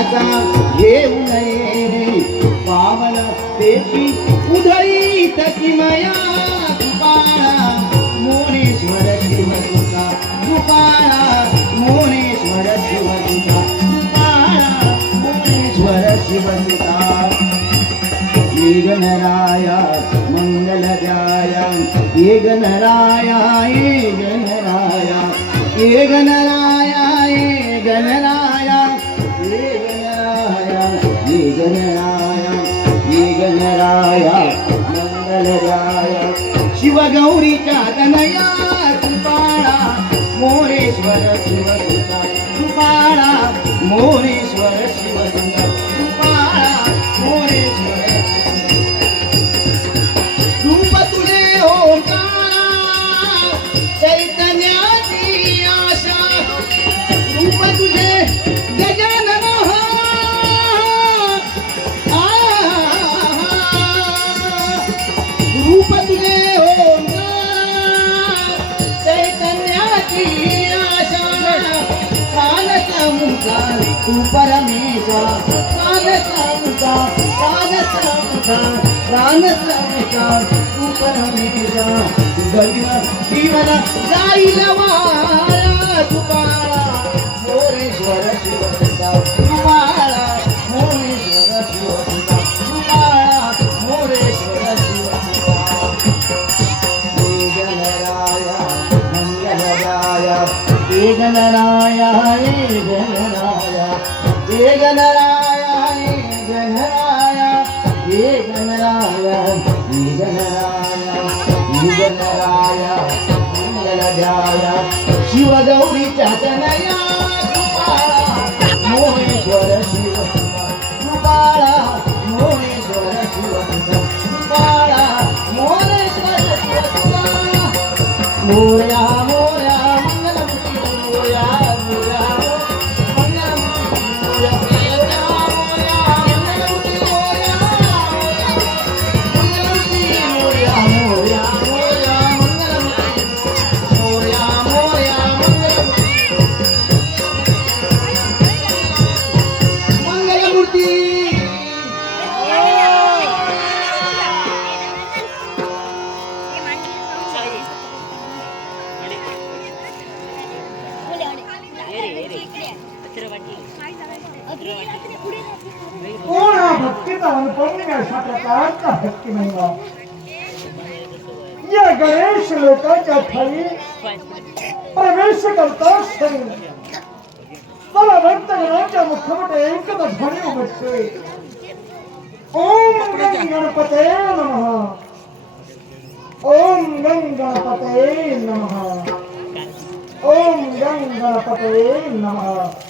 त्याचा घेऊ नये. पावन तेची उधळीत किमया कृपाळा. मोरेश्वर शिव तुका कृपाळा. मोरेश्वर शिव तुका कृपाळा. मोरेश्वर शिव तुका हे गणराया मंगलराया हे गणराया हे गणराया हे गणराया हे गणराया हे गणराया हे गणराया हे तू परमेशा काल समुखा काल समुखा प्राण समुखा तू परमेशा गगन जीवन तुकारा मोरेश्वर शिव तुकारा मोरेश्वर शिव तुकारा मोरेश्वर शिव मंगलराया गणराया हे गणराया गणराया हे गणराया हे गणराया हे गणराया मंगलराया शिवगौरीच्या तनया कृपाळा मोरेश्वर शिव कृपाळा मोरेश्वर शिव कृपाळा मोरेश्वर शिव मोर्या मोर्या कोण हा? भक्तीचा अनुभव अशा गणेश लोकांच्या प्रवेश करता क्षणी मला भक्त गणाच्या मुखवटे एकच ध्वनी ओम गण गणपते नमः। ओम गण गणपते नमः। ओम गण गणपते नमः।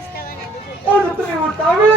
ஒரு தமிழ